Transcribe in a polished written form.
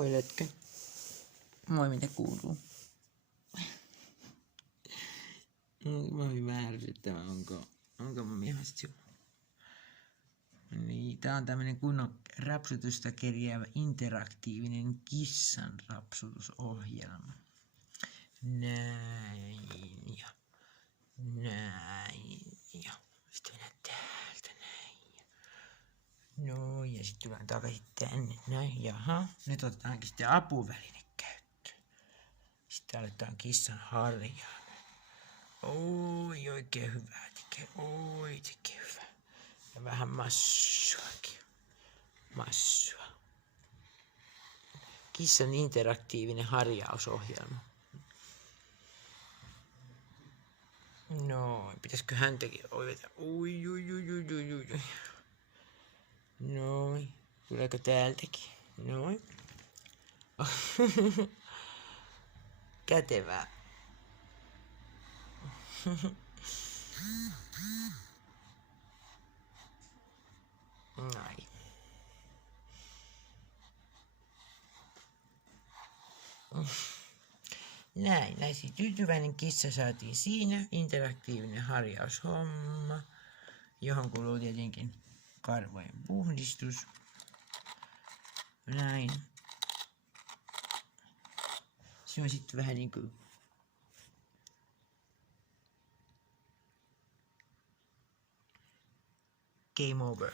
Moi Lötkä. Moi, mitä kuuluu? Mä olin vähän ärsyttävä, onko mun mielestä jo? Niin, tää on tämmönen kunnon rapsutusta kerjäävä interaktiivinen kissan rapsutusohjelma. Näin ja näin ja sitten mennään täältä näin ja no ja sitten tullaan takaisin tänne näin. Jaha, nyt otetaankin sitten apuväline käyttöön. Sitten aletaan kissan harjaa. Oi, oikein hyvää tekee. Oi, tekee hyvää. Ja vähän massuakin. Massua. Kissan interaktiivinen harjausohjelma. No, pitäisikö häntäkin oiveta? Oi. Noin. Tuleeko täältäkin? Noin. Kätevää. Näin. Näin siis tyytyväinen kissa saatiin siinä. Interaktiivinen harjaushomma, johon kuuluu tietenkin karvojen puhdistus. Näin. Se on sitten vähän niinku game over.